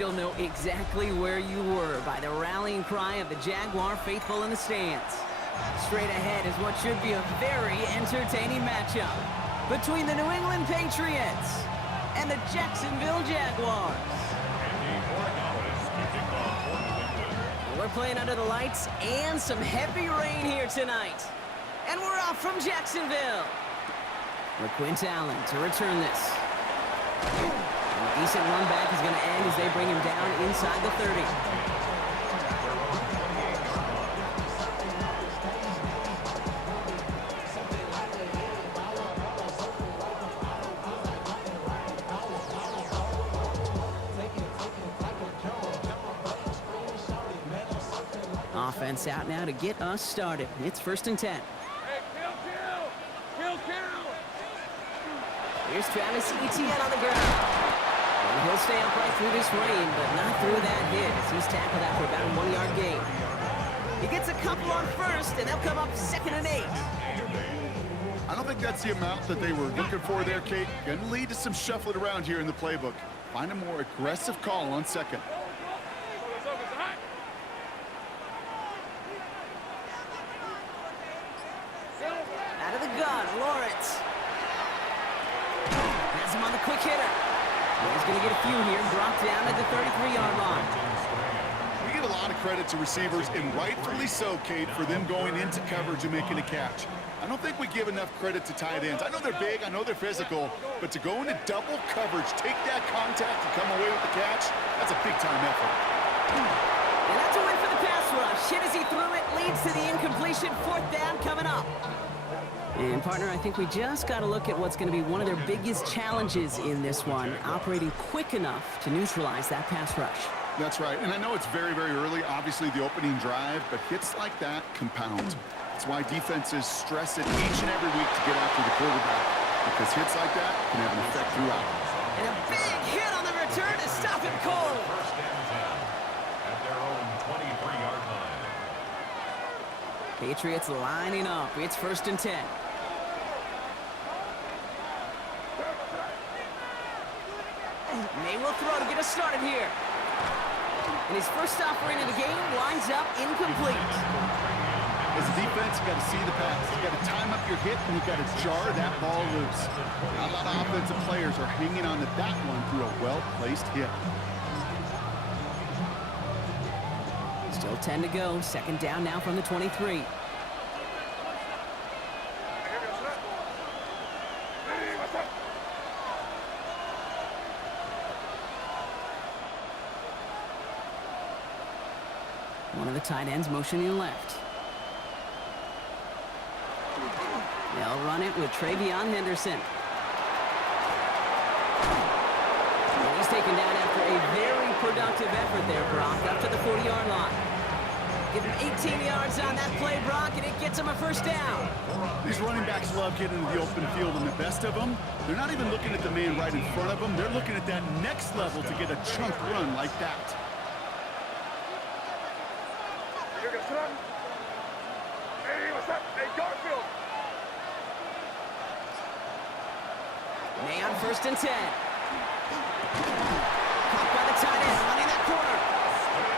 You'll know exactly where you were by the rallying cry of the Jaguar faithful in the stands. Straight ahead is what should be a very entertaining matchup between the New England Patriots and the Jacksonville Jaguars. We're playing under the lights and some heavy rain here tonight. And we're off from Jacksonville. LeQuint Allen to return this. A decent run back is going to end as they bring him down inside the 30. Offense out now to get us started. It's 1st and 10. Here's Travis Etienne on the ground. And he'll stay upright through this rain, but not through that hit as he's tackled after about a 1-yard gain. He gets a couple on first, and they'll come up 2nd and 8. I don't think that's the amount that they were looking for there, Kate. Going to lead to some shuffling around here in the playbook. Find a more aggressive call on 2nd. Out of the gun, Lawrence. Has him on the quick hitter. He's going to get a few here, dropped down at the 33-yard line. We give a lot of credit to receivers, and rightfully so, Kate, for them going into coverage and making a catch. I don't think we give enough credit to tight ends. I know they're big, I know they're physical, but to go into double coverage, take that contact, and come away with the catch, that's a big-time effort. And that's a win for the pass rush. Hit as he threw it, leads to the incompletion. 4th down coming up. And, partner, I think we just got to look at what's going to be one of their biggest challenges in this one, operating quick enough to neutralize that pass rush. That's right, and I know it's very, very early, obviously the opening drive, but hits like that compound. That's why defenses stress it each and every week to get after the quarterback, because hits like that can have an effect throughout. And a big hit on the return to stop him cold. First and 10 at their own 23-yard line. Patriots lining up. It's 1st and 10. May will throw to get us started here. And his first offering of the game winds up incomplete. As a defense, you got to see the pass. You got to time up your hit, and you got to jar that ball loose. Not a lot of offensive players are hanging on to that one through a well-placed hit. Still 10 to go. 2nd down now from the 23. One of the tight ends motioning left. They'll run it with Travion Henderson. And he's taken down after a very productive effort there, Brock, up to the 40-yard line. Give him 18 yards on that play, Brock, and it gets him a 1st down. These running backs love getting into the open field, and the best of them, they're not even looking at the man right in front of them. They're looking at that next level to get a chunk run like that. May on 1st and 10. Caught by the tight end, running that corner.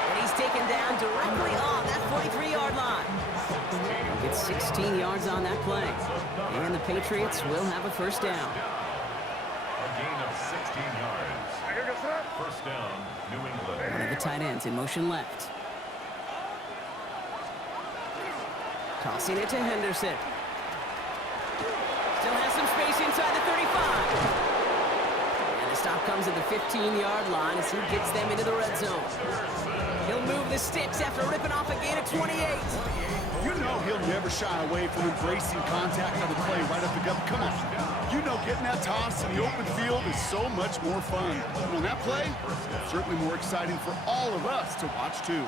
And he's taken down directly on that 43-yard line. Gets 16 yards on that play. And the Patriots will have a 1st down. A gain of 16 yards. 1st down, New England. One of the tight ends in motion left. Tossing it to Henderson. Still has some space inside the 35. And the stop comes at the 15-yard line as he gets them into the red zone. He'll move the sticks after ripping off a gain of 28. You know he'll never shy away from embracing contact on the play right up the gut. Come on. You know getting that toss in the open field is so much more fun. And on that play, certainly more exciting for all of us to watch too.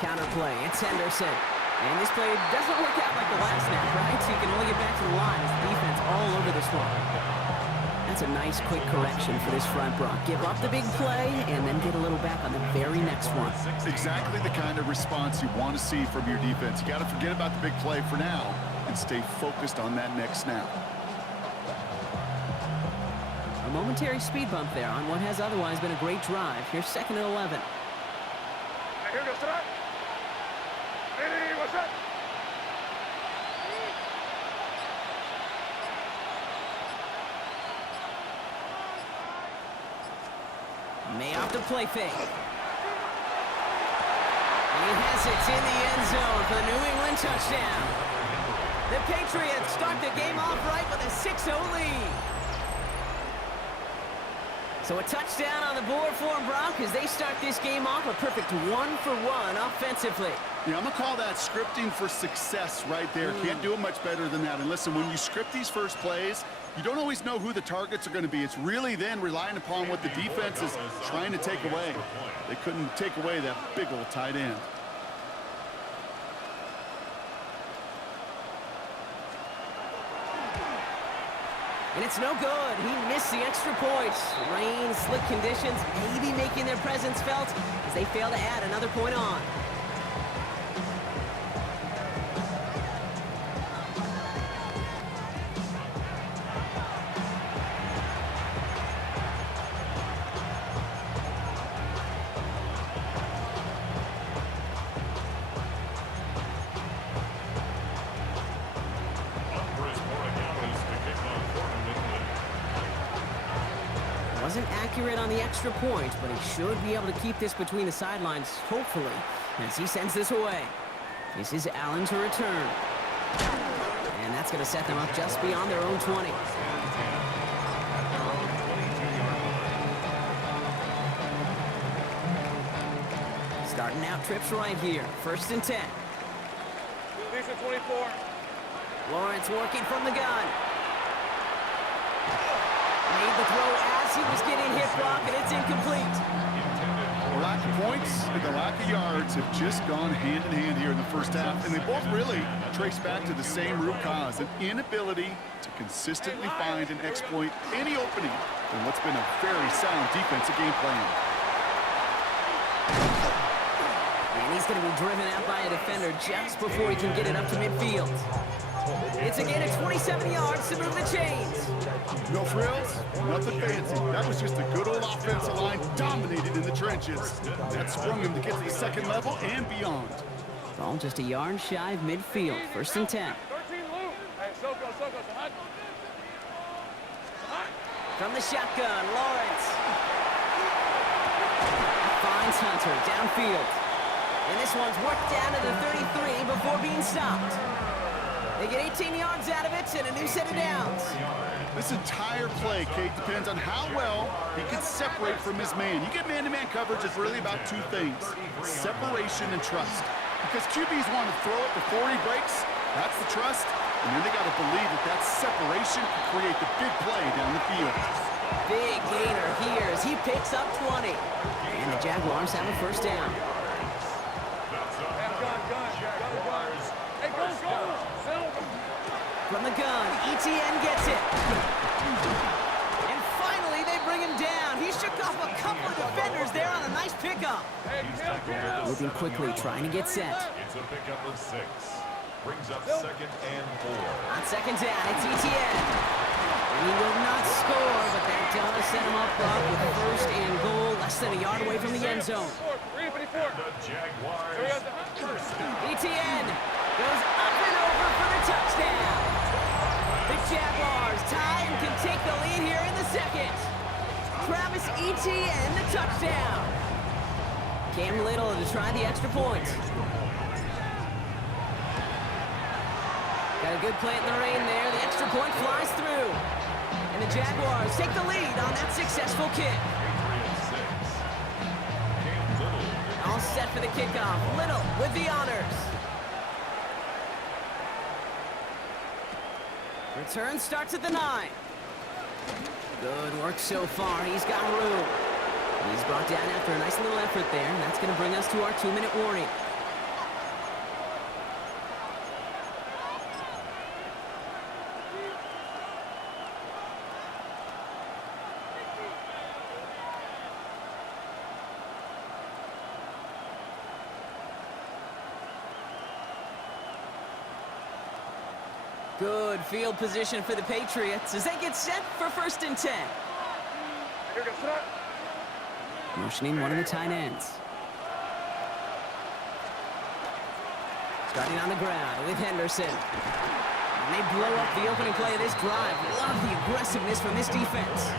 Counter play, it's Henderson. And this play doesn't work out like the last snap, right? So you can only get back to the line as the defense all over this one. That's a nice quick correction for this front, Brock. Give up the big play and then get a little back on the very next one. Exactly the kind of response you want to see from your defense. You got to forget about the big play for now and and stay focused on that next snap. A momentary speed bump there on what has otherwise been a great drive. Here's 2nd and 11. Here goes that. Ready, what's that? May opt to play fake. And he has it in the end zone for the New England touchdown. The Patriots start the game off right with a 6-0 lead. So a touchdown on the board for them, Brock, as they start this game off a perfect 1-for-1 offensively. Yeah, I'm going to call that scripting for success right there. Can't do it much better than that. And listen, when you script these first plays, you don't always know who the targets are going to be. It's really then relying upon what the defense is trying to take away. They couldn't take away that big old tight end. And it's no good. He missed the extra points. Rain, slick conditions, maybe making their presence felt as they fail to add another point on. Wasn't accurate on the extra point, but he should be able to keep this between the sidelines, hopefully, as he sends this away. This is Allen to return. And that's going to set them up just beyond their own 20. Starting out trips right here. 1st and 10. Release at 24. Lawrence working from the gun. Made the throw as he was getting hit, Brock, and it's incomplete. The lack of points and the lack of yards have just gone hand in hand here in the first half, and they both really trace back to the same root cause, an inability to consistently find and exploit any opening in what's been a very sound defensive game plan. And he's going to be driven out by a defender just before he can get it up to midfield. It's a gain of 27 yards to move the chains. No frills, nothing fancy. That was just a good old offensive line dominated in the trenches. That sprung him to get to the second level and beyond. Ball just a yard shy of midfield. 1st and 10. 13 loop. Hey, Soko, Sahad. From the shotgun, Lawrence. Finds Hunter downfield. And this one's worked down to the 33 before being stopped. They get 18 yards out of it and a new set of downs. This entire play, Kate, depends on how well he can separate from his man. You get man-to-man coverage, it's really about two things, separation and trust. Because QBs want to throw it before he breaks, that's the trust, and then they got to believe that that separation can create the big play down the field. Big gainer here as he picks up 20. And the Jaguars have a 1st down. Hey, go. From the gun, ETN gets it. And finally, they bring him down. He shook off a couple of defenders there on a nice pickup. Moving quickly, trying to get set. It's a pickup of 6. Brings up 2nd and 4. On 2nd down, it's ETN. And he will not score, but that does set him up with a 1st and goal, less than a yard away from the end zone. The Jaguars first down. ETN goes up and over for the touchdown. The Jaguars tie and can take the lead here in the 2nd. Travis Etienne, the touchdown. Cam Little to try the extra point. Got a good play in the rain there. The extra point flies through. And the Jaguars take the lead on that successful kick. All set for the kickoff. Little with the honors. Return starts at the 9. Good work so far. He's got room. He's brought down after a nice little effort there. And that's going to bring us to our 2-minute warning. Good field position for the Patriots as they get set for 1st and 10. Here goes Trot. Motioning one of the tight ends. Starting on the ground with Henderson. And they blow up the opening play of this drive. Love the aggressiveness from this defense.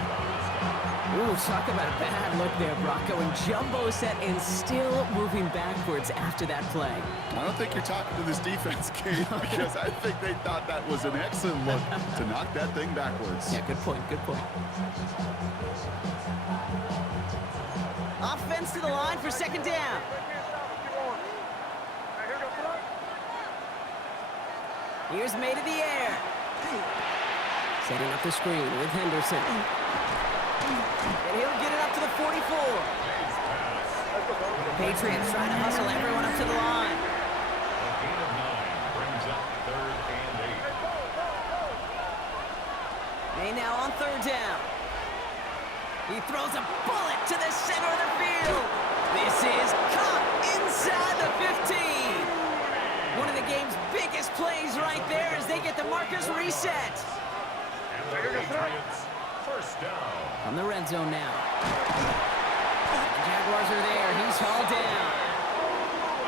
Ooh, talk about a bad look there, Brock. Going jumbo set and still moving backwards after that play. I don't think you're talking to this defense, Kate, because I think they thought that was an excellent look to knock that thing backwards. Yeah, good point, good point. Offense to the line for 2nd down. Here goes Trot. Here's made in the air. Setting up the screen with Henderson. And he'll get it up to the 44. Patriots trying to hustle everyone up to the line. A gain of 9 brings up 3rd and 8. May now on 3rd down. He throws a bullet to the center of the field. This is caught inside the 15. One of the game's biggest plays right there as they get the markers reset. And the Patriots, 1st down. On the red zone now. The Jaguars are there. He's hauled down.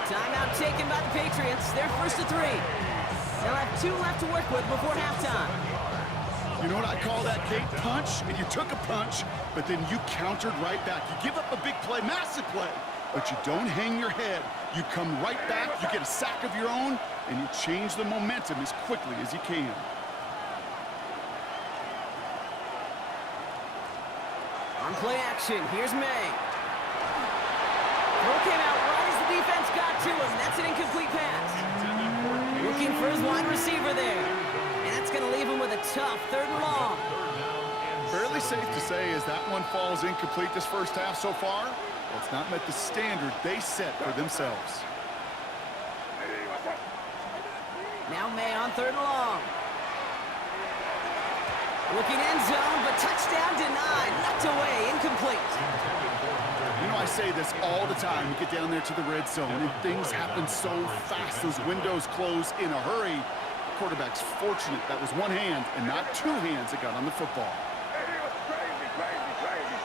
Timeout taken by the Patriots. They're 1st and 3. They'll have 2 left to work with before halftime. You know what I call that, Kate? Punch, and you took a punch, but then you countered right back. You give up a big play, massive play, but you don't hang your head. You come right back, you get a sack of your own, and you change the momentum as quickly as you can. On play action, here's May. Throw came out right as the defense got to him. That's an incomplete pass. Looking for his wide receiver there. And that's going to leave him with a tough 3rd and long. Fairly safe to say as that one falls incomplete this 1st half so far, well, it's not met the standard they set for themselves. Now May on 3rd and long. Looking end zone, but touchdown denied. Knocked away, incomplete. You know, I say this all the time. You get down there to the red zone, and things happen so fast. Those windows close in a hurry. The quarterback's fortunate that was one hand and not 2 hands that got on the football. Hey, he was crazy, crazy, crazy.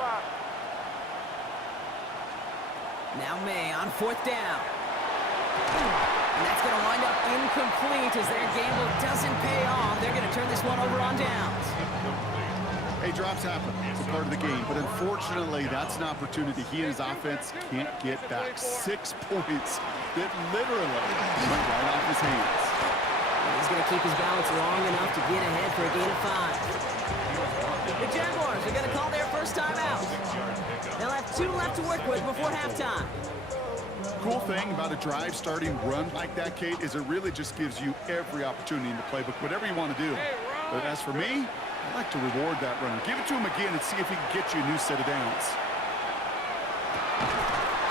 5. Now May on 4th down. And that's going to wind up incomplete as their gamble doesn't pay off. They're going to turn this one over on downs. Hey, drops happen. It's a part of the game. But unfortunately, that's an opportunity he and his offense can't get back. 6 points that literally went right off his hands. And he's going to keep his balance long enough to get ahead for a gain of 5. The Jaguars are going to call their first timeout. They'll have 2 left to work with before halftime. Cool thing about a drive starting run like that, Kate, is it really just gives you every opportunity in the playbook, whatever you want to do. But as for me, I like to reward that runner. Give it to him again and see if he can get you a new set of downs.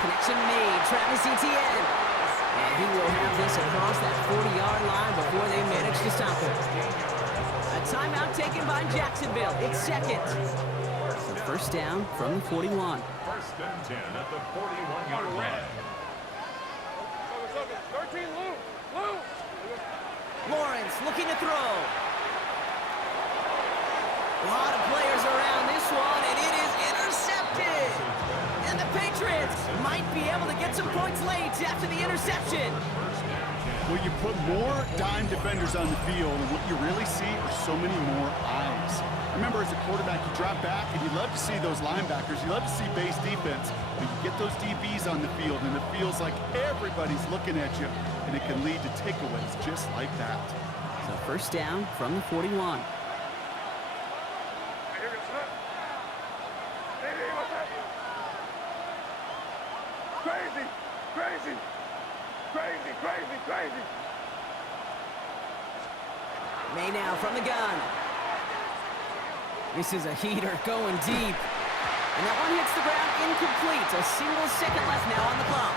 Connection made, Travis Etienne. And he will have this across that 40-yard line before they manage to stop him. A timeout taken by Jacksonville. It's 2nd. So 1st down from the 41. 1st and 10 at the 41-yard line. 13, Lou. Lou. Lawrence looking to throw. A lot of players around this one, and it is intercepted. And the Patriots might be able to get some points late after the interception. Well, you put more dime defenders on the field, and what you really see are so many more eyes. Remember, as a quarterback, you drop back, and you love to see those linebackers. You love to see base defense. But you get those DBs on the field, and it feels like everybody's looking at you, and it can lead to takeaways just like that. So 1st down from the 41. Here goes Trot. Hey, what's that? Crazy, crazy, crazy, crazy, crazy. May now from the gun. This is a heater going deep. And that one hits the ground incomplete. A single second left now on the clock.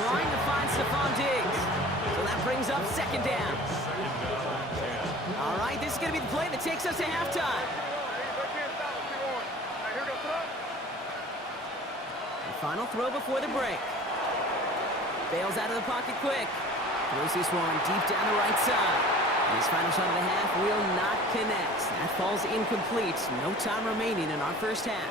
Trying to find Stephon Diggs. So that brings up 2nd down. All right, this is going to be the play that takes us to halftime. Here goes Trot. The final throw before the break. Bails out of the pocket quick. Throws this one deep down the right side. And his final shot of the half will not connect. That falls incomplete. No time remaining in our first half.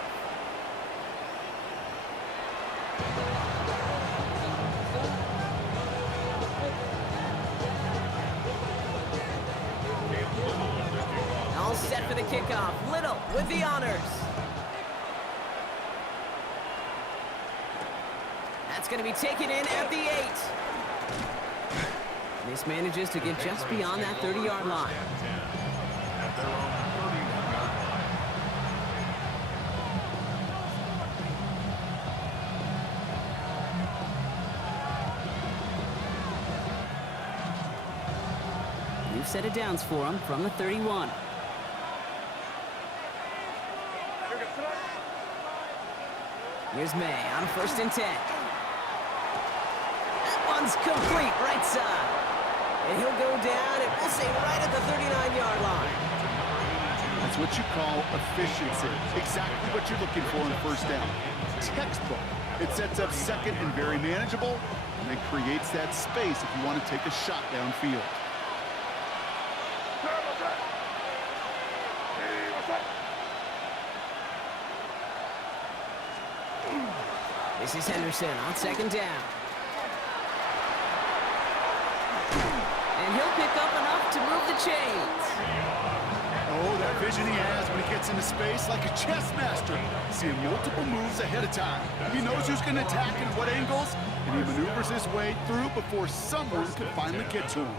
All set for the kickoff. Little with the honors. That's going to be taken in at the 8. This manages to get just beyond that 30-yard line. At their own 31-yard line. New set of downs for him from the 31. Here's May on 1st and 10. That one's complete, right side. And he'll go down, and we'll say right at the 39-yard line. That's what you call efficiency. Exactly what you're looking for in first down. Textbook. It sets up second and very manageable, and it creates that space if you want to take a shot downfield. This is Henderson on 2nd down. And he'll pick up enough to move the chains. Oh, that vision he has when he gets into space like a chess master. Seeing multiple moves ahead of time. He knows who's going to attack and what angles, and he maneuvers his way through before someone can finally get to him.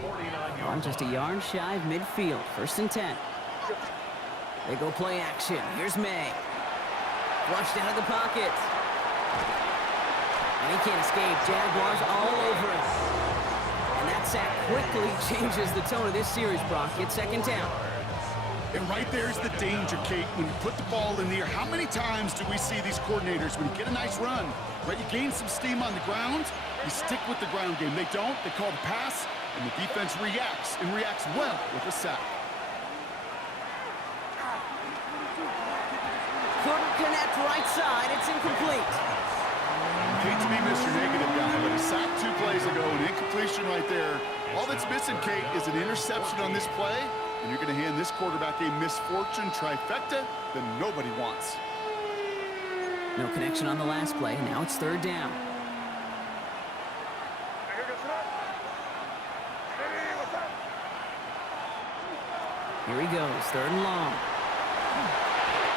I'm just a yard shy of midfield. 1st and 10. They go play action. Here's May. Flushed out of the pocket. And he can't escape. Jaguars all over him. And that sack quickly changes the tone of this series, Brock. It's 2nd down. And right there's the danger, Kate, when you put the ball in the air. How many times do we see these coordinators, when you get a nice run, right, you gain some steam on the ground, you stick with the ground game. They don't, they call the pass, and the defense reacts, and reacts well with a sack. Couldn't connect right side. It's incomplete. Hate to be Mr. Negative guy, but a sack 2 plays ago, an incompletion right there. All that's missing, Kate, is an interception on this play, and you're going to hand this quarterback a misfortune trifecta that nobody wants. No connection on the last play. Now it's 3rd down. Here he goes, 3rd and long.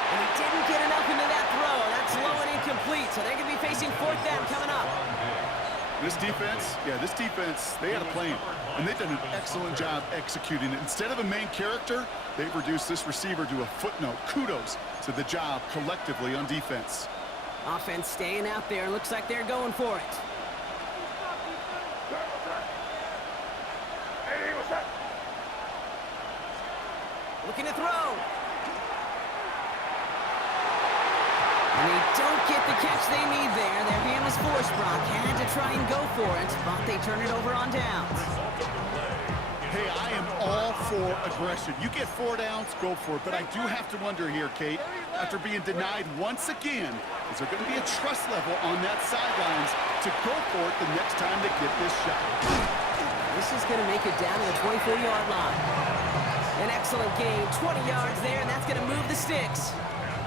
And he didn't get enough into that throw. That's low and incomplete, so they're going to be facing 4th down coming up. This defense, they had a plan, and they've done an excellent job executing it. Instead of a main character, they've reduced this receiver to a footnote. Kudos to the job collectively on defense. Offense staying out there. Looks like they're going for it. Looking to throw. And they don't get the catch they need there. Their hand was forced, Brock. Had to try and go for it, but they turn it over on downs. Hey, I am all for aggression. You get 4 downs, go for it. But I do have to wonder here, Kate, after being denied once again, is there going to be a trust level on that sidelines to go for it the next time they get this shot? This is going to make it down to the 24-yard line. An excellent gain, 20 yards there, and that's going to move the sticks.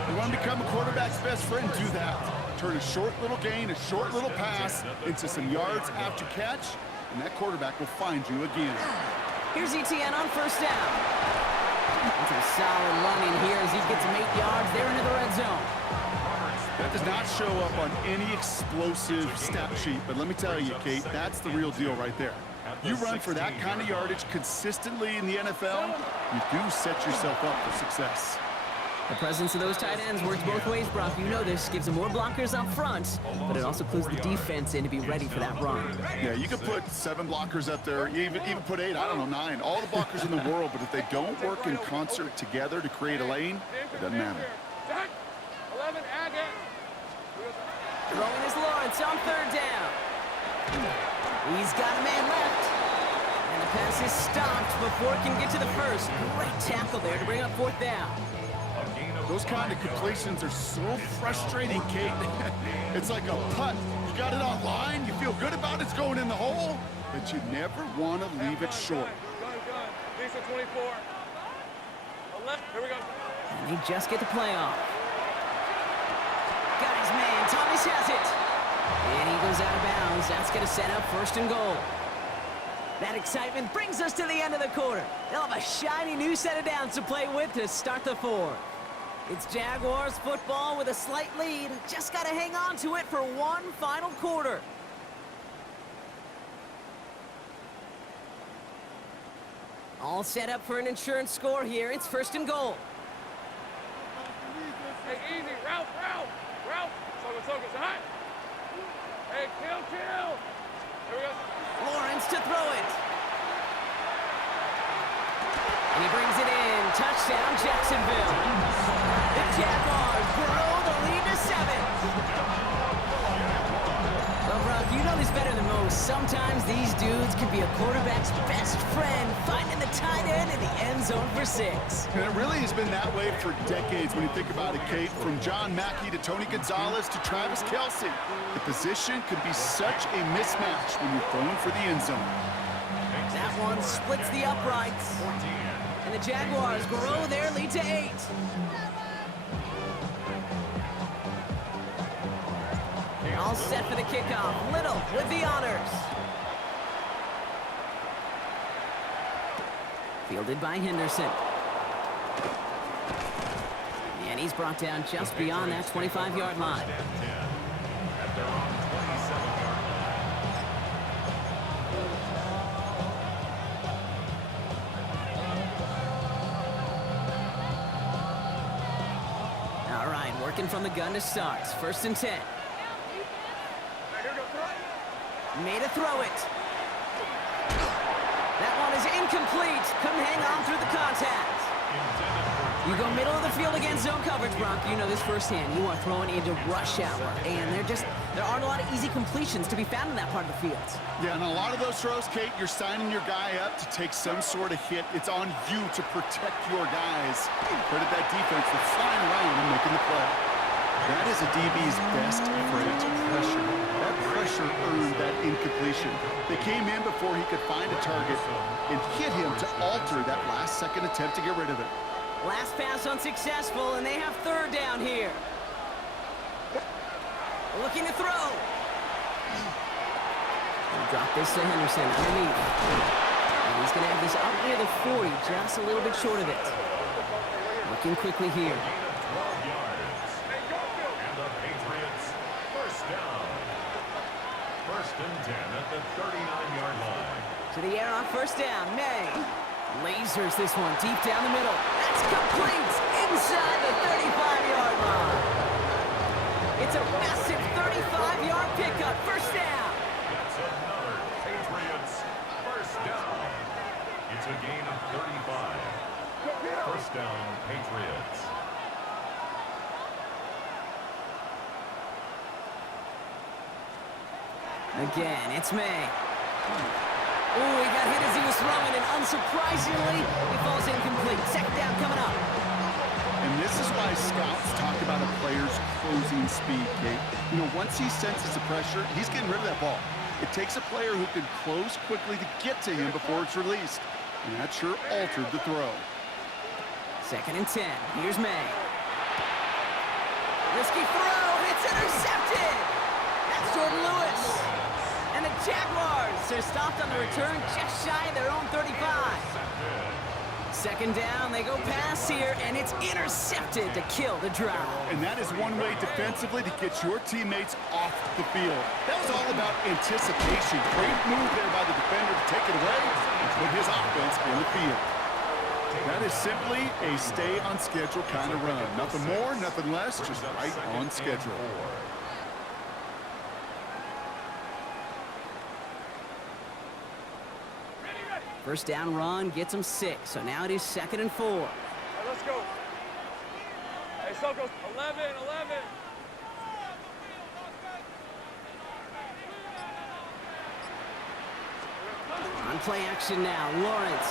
You want to become a quarterback's best friend, do that. Turn a short little gain, a short little pass into some yards after catch, and that quarterback will find you again. Here's ETN on 1st down. That's a solid run in here as he gets some 8 yards there into the red zone. That does not show up on any explosive stat sheet, but let me tell you, Kate, that's the real deal right there. You run for that kind of yardage consistently in the NFL, you do set yourself up for success. The presence of those tight ends works both ways, Brock. You know this. Gives them more blockers up front, but it also clues the defense in to be ready for that run. Yeah, you could put 7 blockers up there, even put 8, I don't know, 9. All the blockers in the world, but if they don't work in concert together to create a lane, it doesn't matter. 11, add it. Throwing is Lawrence on 3rd down. He's got a man left. And the pass is stopped before it can get to the first. Great tackle there to bring up 4th down. Those kind of completions are so frustrating, Kate. It's like a putt. You got it online, you feel good about it's going in the hole, but you never want to leave it short. Gun. Decent 24. 11. Here we go. And they just get the play off. Got his man. Thomas has it. And he goes out of bounds. That's going to set up first and goal. That excitement brings us to the end of the quarter. They'll have a shiny new set of downs to play with to start the fourth. It's Jaguars football with a slight lead. Just got to hang on to it for one final quarter. All set up for an insurance score here. It's first and goal. Hey, easy. Route. Focus. High. Hey, kill. Here we go. Lawrence to throw it. And he brings it in. Touchdown, Jacksonville. The Jaguars grow the lead to 7. Well, Brock, you know this better than most. Sometimes these dudes can be a quarterback's best friend, finding the tight end in the end zone for 6. And it really has been that way for decades when you think about it, Kate. From John Mackey to Tony Gonzalez to Travis Kelce. The position could be such a mismatch when you're throwing for the end zone. That one splits the uprights. And the Jaguars grow their lead to 8. All set for the kickoff. Little with the honors. Fielded by Henderson. And he's brought down just beyond that 25-yard line. At their own 27-yard line. All right, working from the gun to start. First and 10. Made a throw it. That one is incomplete. Couldn't hang on through the contact. You go middle of the field against zone coverage, Bronk. You know this firsthand. You are throwing into rush hour. And there aren't a lot of easy completions to be found in that part of the field. Yeah, and a lot of those throws, Kate, you're signing your guy up to take some sort of hit. It's on you to protect your guys. Credit that defense for flying around and making the play. That is a DB's best friend, pressure. That pressure earned that incompletion. They came in before he could find a target and hit him to alter that last-second attempt to get rid of it. Last pass unsuccessful, and they have third down here. Looking to throw. Drop this to Henderson underneath. And he's going to have this up near the 40, just a little bit short of it. Looking quickly here. 12 yards. And the Patriots first down. First and 10 at the 39-yard line. To the air on first down. May lasers this one deep down the middle. That's complete inside the 35-yard line. It's a massive 35-yard pickup. First down. That's another Patriots first down. It's a gain of 35. First down, Patriots. Again, it's May. Ooh, he got hit as he was throwing, and unsurprisingly, he falls incomplete. Second down coming up. And this is why scouts talk about a player's closing speed, Kate. You know, once he senses the pressure, he's getting rid of that ball. It takes a player who can close quickly to get to him before it's released. And that sure altered the throw. Second and 10. Here's May. Risky throw, and it's intercepted. That's Jordan Lewis. And the Jaguars are stopped on the return just shy of their own 35. Second down, they go pass here, and it's intercepted to kill the drive. And that is one way defensively to get your teammates off the field. That was all about anticipation. Great move there by the defender to take it away and put his offense in the field. That is simply a stay on schedule kind of run. Nothing more, nothing less, just right on schedule. First down run gets them 6, so now it is second and 4. All right, let's go. Hey, so goes 11. On play action now, Lawrence.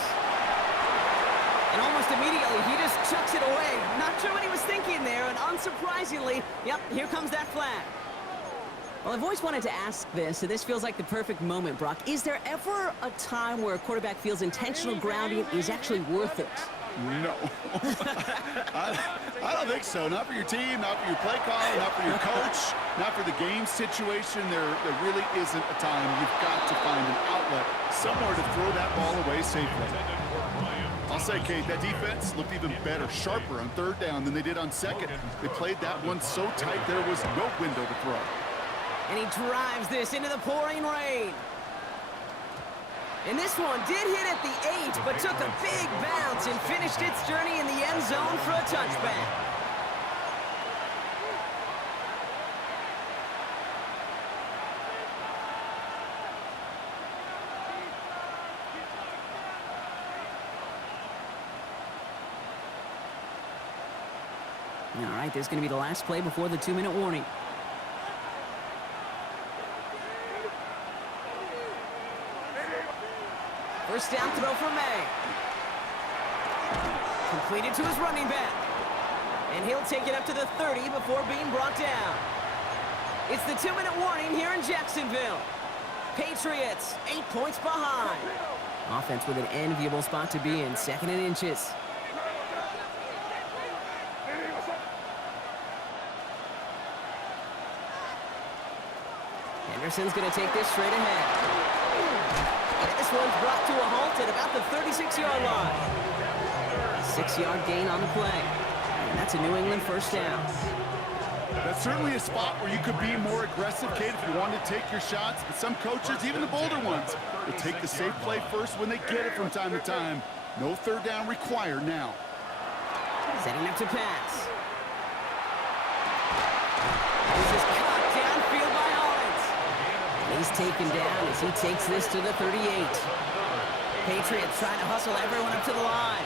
And almost immediately, he just chucks it away. Not sure what he was thinking there, and unsurprisingly, yep, here comes that flag. Well, I've always wanted to ask this, and this feels like the perfect moment, Brock. Is there ever a time where a quarterback feels intentional grounding is actually worth it? No. I don't think so. Not for your team, not for your play call, not for your coach, not for the game situation. There really isn't a time. You've got to find an outlet, somewhere to throw that ball away safely. I'll say, Kate, that defense looked even better, sharper on third down than they did on second. They played that one so tight there was no window to throw. And he drives this into the pouring rain. And this one did hit at the 8, but took a big bounce and finished its journey in the end zone for a touchback. All right, there's going to be the last play before the 2-minute warning. First down throw for May. Completed to his running back. And he'll take it up to the 30 before being brought down. It's the 2-minute warning here in Jacksonville. Patriots 8 points behind. Offense with an enviable spot to be in, 2nd and inches. Henderson's going to take this straight ahead. This one's brought to a halt at about the 36-yard line. 6-yard gain on the play. And that's a New England first down. That's certainly a spot where you could be more aggressive, Kate, if you wanted to take your shots. But some coaches, even the bolder ones, will take the safe play first when they get it from time to time. No third down required now. Setting up to pass. This is caught downfield by Owens. He's taken down as he takes this to the 38. Patriots trying to hustle everyone up to the line.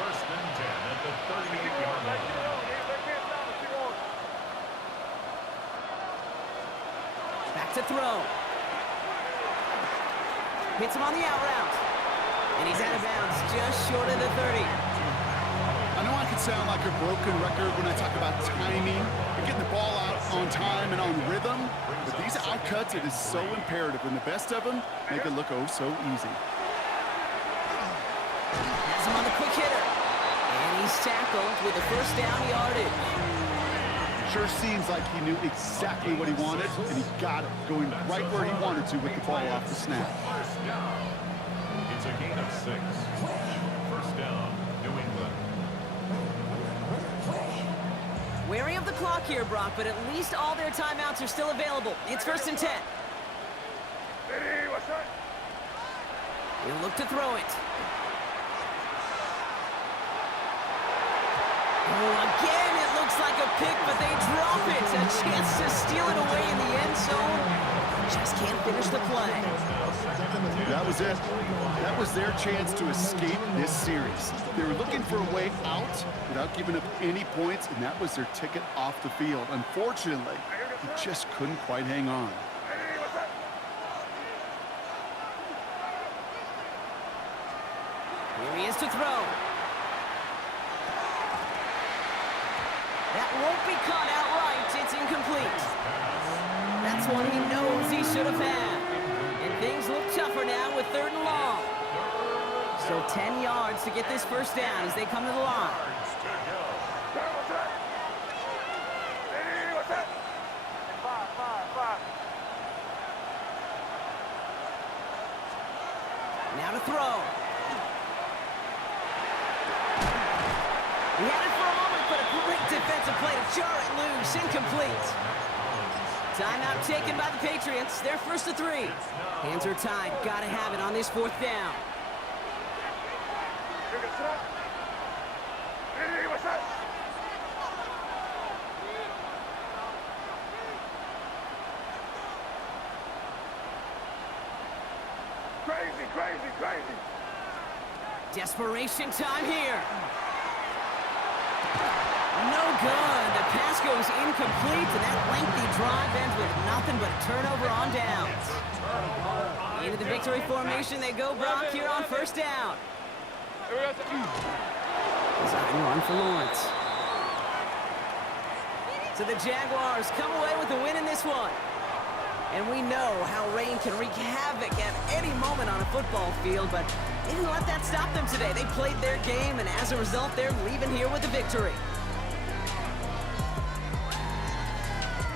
First and 10 at the 38-yard line. Back to throw. Hits him on the out route. And he's out of bounds just short of the 30. I know I can sound like a broken record when I talk about timing and getting the ball out on time and on rhythm, but these outcuts, it is so imperative, and the best of them make it look oh so easy. Has him on the quick hitter. And he's tackled with the first down yardage. Sure seems like he knew exactly what he wanted, and he got it, going right where he wanted to with the ball off the snap. First down. It's a gain of 6. First down, New England. Wary of the clock here, Brock, but at least all their timeouts are still available. It's 1st and 10. He'll look to throw it. Oh, again, it looks like a pick, but they drop it. A chance to steal it away in the end zone. Just can't finish the play. That was it. That was their chance to escape this series. They were looking for a way out without giving up any points, and that was their ticket off the field. Unfortunately, they just couldn't quite hang on. Here he is to throw. That won't be caught outright. It's incomplete. That's one he knows he should have had. And things look tougher now with 3rd and long. Still 10 yards to get this first down as they come to the line. Now to throw. He had it for a moment, but a great defensive play to jar it loose. Incomplete. Timeout taken by the Patriots. They're 1st to 3. Hands are tied. Gotta have it on this 4th down. Crazy. Desperation time here. No good. The pass goes incomplete, and that lengthy drive ends with nothing but a turnover on downs. Into the victory formation they go, Brock, here on 1st down. Design run for Lawrence. So the Jaguars come away with the win in this one. And we know how rain can wreak havoc at any moment on a football field, but they didn't let that stop them today. They played their game, and as a result, they're leaving here with a victory.